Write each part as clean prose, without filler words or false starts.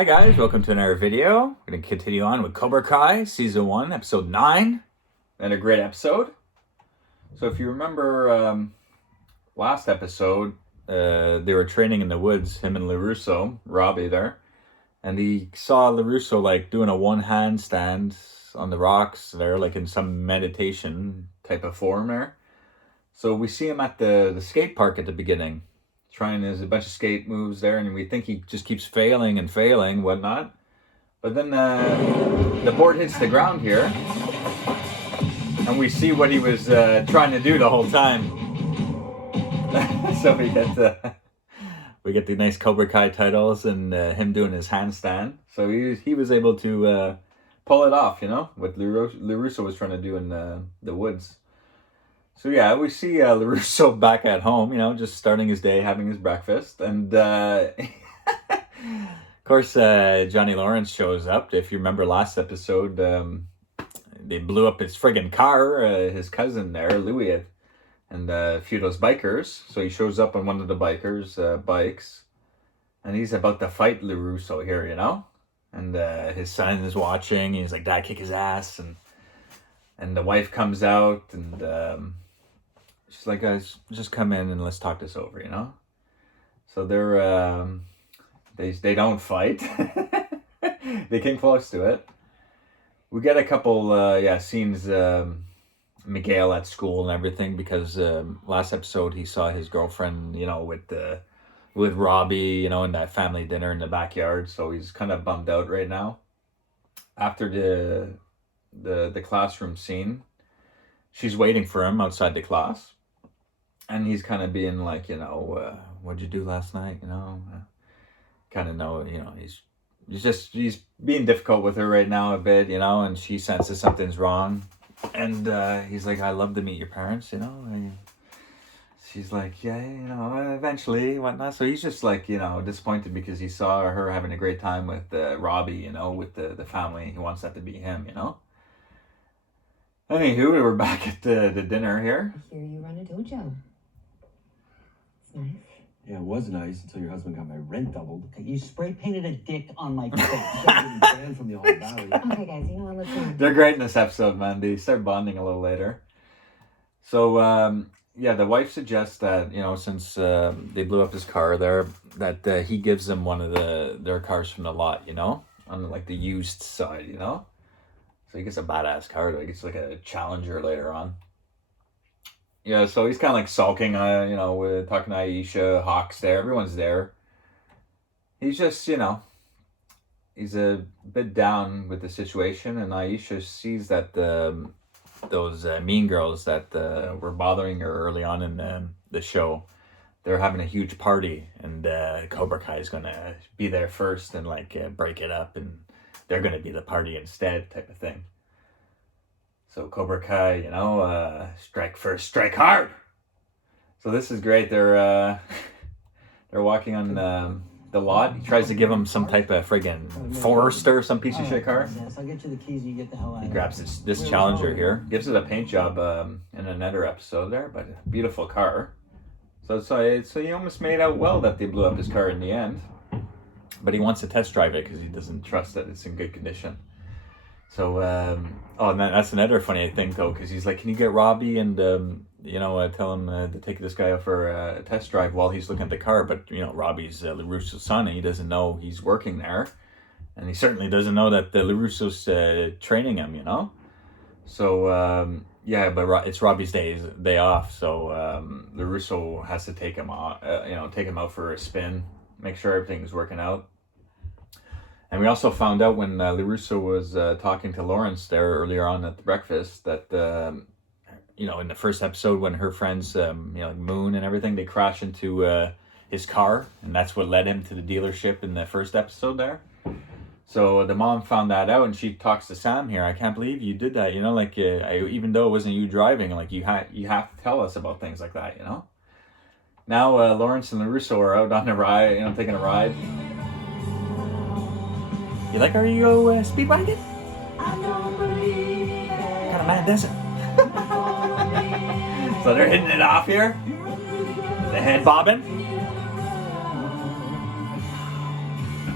Hi guys, welcome to another video. We're going to continue on with Cobra Kai Season 1, Episode 9. And a great episode. So if you remember last episode, they were training in the woods, him and LaRusso, Robbie there. And he saw LaRusso like doing a one handstand on the rocks there, like in some meditation type of form there. So we see him at the skate park at the beginning. Trying there's a bunch of skate moves there, and we think he just keeps failing and failing, whatnot. But then the board hits the ground here, and we see what he was trying to do the whole time. So we get the nice Cobra Kai titles and him doing his handstand. So he was able to pull it off, you know, what LaRusso was trying to do in the woods. So yeah, we see LaRusso back at home, you know, just starting his day, having his breakfast. And of course, Johnny Lawrence shows up. If you remember last episode, they blew up his friggin' car, his cousin there, Louis, and a few of those bikers. So he shows up on one of the bikers' bikes. And he's about to fight LaRusso here, you know. And his son is watching. He's like, Dad, kick his ass. And the wife comes out and... she's like, guys, just come in and let's talk this over, you know? So they don't fight. They came close to it. We get a couple, scenes, Miguel at school and everything, because last episode he saw his girlfriend, you know, with Robbie, you know, in that family dinner in the backyard. So he's kind of bummed out right now. After the classroom scene, she's waiting for him outside the class. And he's kind of being like, you know, what'd you do last night? You know, kind of know, you know, he's being difficult with her right now a bit, you know, and she senses something's wrong. And he's like, I love to meet your parents, you know. And she's like, yeah, you know, eventually, whatnot. So he's just like, you know, disappointed because he saw her having a great time with Robbie, you know, with the family. He wants that to be him, you know. Anywho, we're back at the dinner here. I hear you run a dojo. It's nice. Yeah, it was nice until your husband got my rent doubled. Okay, you spray painted a dick on my face. I'm banned from the whole valley. Okay, guys, you know what? Let's go. They're great in this episode, man. They start bonding a little later. So, the wife suggests that, you know, since they blew up his car there, that he gives them one of their cars from the lot, you know, on like the used side, you know. So he gets a badass car. He gets like a Challenger later on. Yeah, so he's kind of like sulking, you know, with talking to Aisha, Hawk's there, everyone's there. He's just, you know, he's a bit down with the situation, and Aisha sees that those mean girls that were bothering her early on in the show, they're having a huge party, and Cobra Kai is going to be there first and like break it up, and they're going to be the party instead type of thing. So Cobra Kai, you know, strike first, strike hard. So this is great. They're walking on the lot. He tries to give him some type of friggin' Forester, some piece of shit car. Yes, I'll get you the keys and you get the hell out. He grabs this Challenger here, gives it a paint job in another episode there, but a beautiful car. So he almost made out well that they blew up his car in the end. But he wants to test drive it because he doesn't trust that it's in good condition. So, and that's another funny thing though, because he's like, can you get Robbie and, you know, tell him to take this guy out for a test drive while he's looking at the car. But, you know, Robbie's LaRusso's son, and he doesn't know he's working there. And he certainly doesn't know that LaRusso's training him, you know. So, but it's Robbie's day off. So LaRusso has to take him out for a spin, make sure everything's working out. And we also found out when LaRusso was talking to Lawrence there earlier on at the breakfast that, you know, in the first episode when her friends, you know, Moon and everything, they crash into his car. And that's what led him to the dealership in the first episode there. So the mom found that out, and she talks to Sam here. I can't believe you did that, you know, like even though it wasn't you driving, like you have to tell us about things like that, you know. Now Lawrence and LaRusso are out on a ride, you know, taking a ride. You like our Ego Speedwagon? What kind of man does it? So they're hitting it off here. The head bobbing.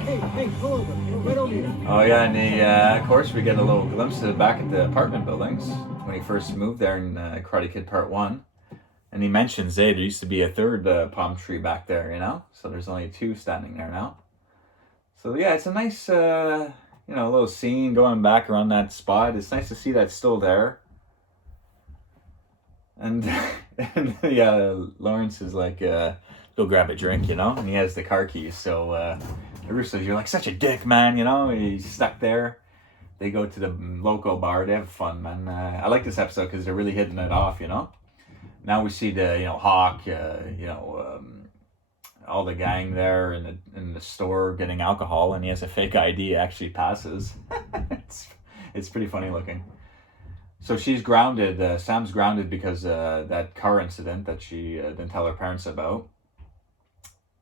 Hey, pull over. Right over here. Oh yeah, and of course we get a little glimpse of back at the apartment buildings when he first moved there in Karate Kid Part 1. And he mentions, hey, there used to be a third palm tree back there, you know? So there's only 2 standing there now. So yeah, it's a nice, little scene going back around that spot. It's nice to see that still there. And, Lawrence is like, go grab a drink, you know? And he has the car keys. So Russo's, you're like such a dick, man, you know? He's stuck there. They go to the local bar. They have fun, man. I like this episode because they're really hitting it off, you know? Now we see the Hawk, all the gang there in the store getting alcohol, and he has a fake ID. Actually passes. it's pretty funny looking. So she's grounded. Sam's grounded because that car incident that she didn't tell her parents about,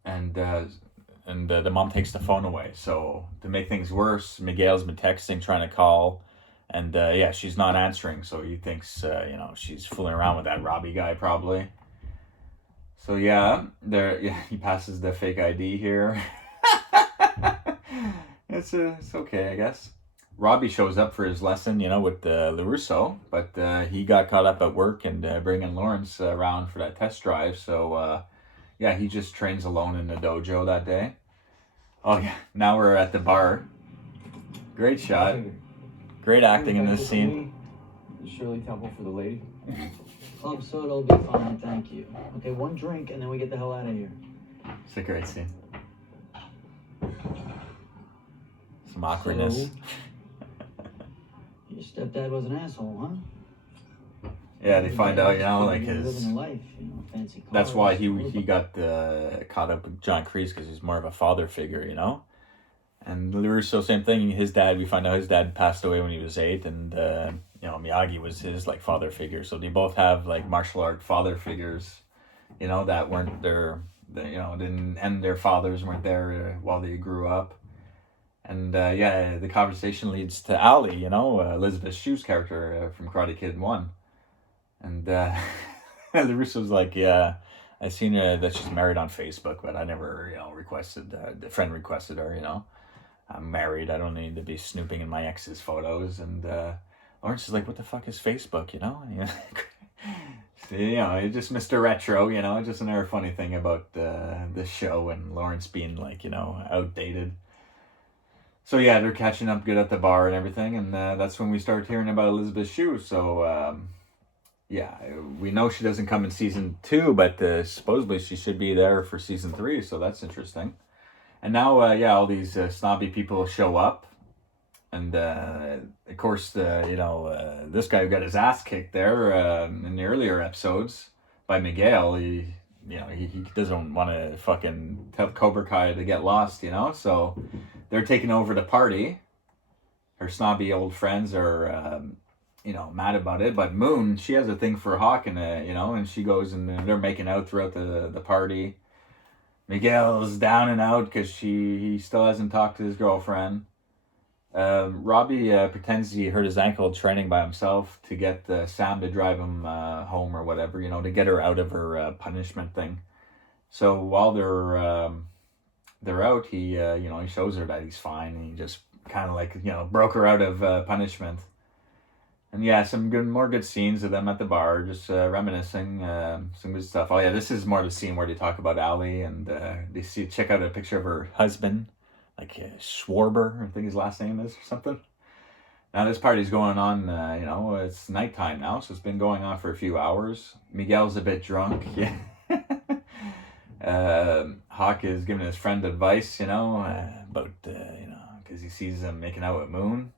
and the mom takes the phone away. So to make things worse, Miguel's been texting, trying to call. And she's not answering, so he thinks she's fooling around with that Robbie guy probably. So he passes the fake ID here. It's okay, I guess. Robbie shows up for his lesson, with LaRusso, but he got caught up at work and bringing Lawrence around for that test drive. So he just trains alone in the dojo that day. Oh yeah, now we're at the bar. Great shot. Great acting in this scene. Shirley Temple for the lady. Club soda will be fine, thank you. Okay, 1 drink and then we get the hell out of here. It's a great scene. Some awkwardness. So, your stepdad was an asshole, huh? Yeah, they find out, like Living his. a life, fancy cars. That's why he got caught up with John Kreese, because he's more of a father figure, And LaRusso, same thing. His dad, we find out his dad passed away when he was 8, and Miyagi was his father figure. So they both have martial art father figures, that weren't and their fathers weren't there while they grew up. And the conversation leads to Ali, Elizabeth Shue's character from Karate Kid 1, and LaRusso's like, yeah. I seen that she's married on Facebook, but I never, requested. The friend requested her, I'm married. I don't need to be snooping in my ex's photos. And Lawrence is like, what the fuck is Facebook, It's just Mr. Retro, just another funny thing about this show and Lawrence being outdated. So yeah, they're catching up good at the bar and everything. And that's when we start hearing about Elizabeth Shue. So we know she doesn't come in season 2, but supposedly she should be there for season 3. So that's interesting. And now, all these snobby people show up, and of course, this guy who got his ass kicked there in the earlier episodes by Miguel. He doesn't want to fucking tell Cobra Kai to get lost, So they're taking over the party. Her snobby old friends are, mad about it. But Moon, she has a thing for Hawk, and and she goes and they're making out throughout the party. Miguel's down and out because he still hasn't talked to his girlfriend. Robbie pretends he hurt his ankle training by himself to get Sam to drive him home or whatever, to get her out of her punishment thing. So while they're out, he he shows her that he's fine, and he just kind of broke her out of punishment. And some more good scenes of them at the bar, just reminiscing, some good stuff. Oh yeah, this is more the scene where they talk about Ali, and they check out a picture of her husband, Schwarber, I think his last name is, or something. Now this party's going on, it's nighttime now, so it's been going on for a few hours. Miguel's a bit drunk, yeah. Hawk is giving his friend advice, about, because he sees him making out with Moon.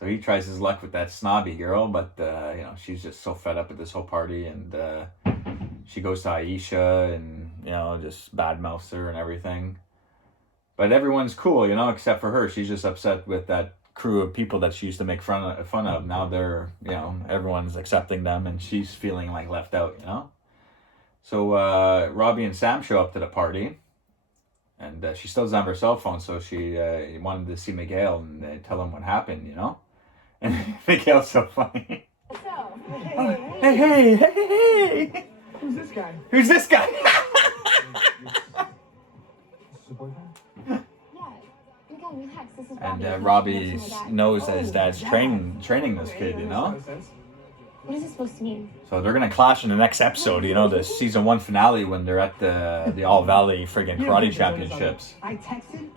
So he tries his luck with that snobby girl, but, she's just so fed up with this whole party, and she goes to Aisha and, just badmouths her and everything. But everyone's cool, except for her. She's just upset with that crew of people that she used to make fun of. Now they're, everyone's accepting them, and she's feeling left out, So Robbie and Sam show up to the party. And she still doesn't have her cell phone, so she wanted to see Miguel and tell him what happened, And Miguel's so funny. So, Hey! Who's this guy? Who's this guy? This is your boyfriend? yeah. Robbie knows that his dad's training this kid, you know? What is this supposed to mean? So they're gonna clash in the next episode, you know, the season 1 finale when they're at the All Valley friggin' karate championships. I texted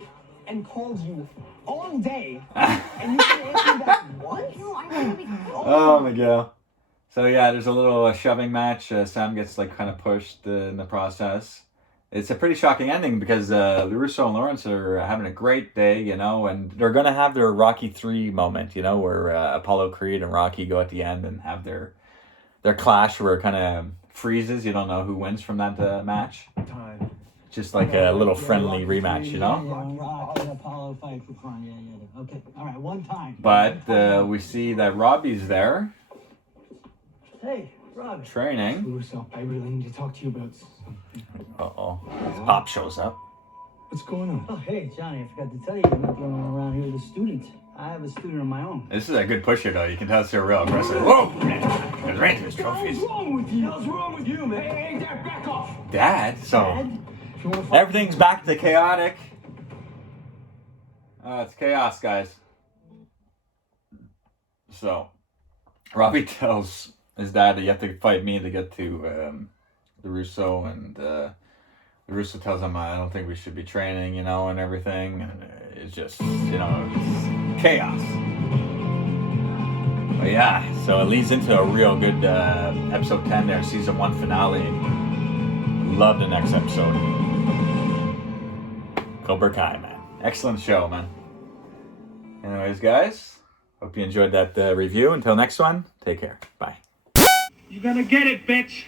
and called you all day, and you didn't answer me back once? No, I want to be cool. Oh my god. So yeah, there's a little shoving match. Sam gets like kind of pushed in the process. It's a pretty shocking ending because LaRusso and Lawrence are having a great day, you know, and they're gonna have their Rocky 3 moment, you know, where Apollo Creed and Rocky go at the end and have their clash where it kind of freezes. You don't know who wins from that match. Time. Just like a little friendly rematch, you know. Rocky and Apollo fight for fun. Yeah. Okay. All right. One time. But we see that Robbie's there Hey, Rob. training. Russo, I really need to talk to you about something. Uh-oh. Pop shows up. What's going on? Oh, hey, Johnny. I forgot to tell you, I'm not the only one around here with a student. I have a student of my own. This is a good pusher, though. You can tell it's a real aggressive. Whoa! There's right to his trophies. What's wrong with you? What's wrong with you, man? Hey, Dad, back off. Dad? So, everything's back to chaotic. It's chaos, guys. So, Robbie tells his dad that you have to fight me to get to the Russo, and the Russo tells him, I don't think we should be training, you know, and everything. And it's just, you know, it's chaos. But yeah, so it leads into a real good episode 10 there, season 1 finale. Love the next episode. Cobra Kai, man. Excellent show, man. Anyways, guys, hope you enjoyed that review. Until next one, take care. Bye. You gonna get it, bitch.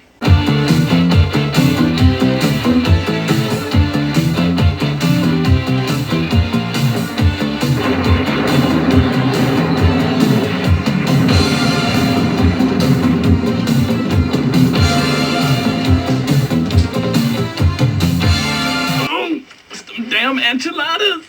Some damn enchiladas.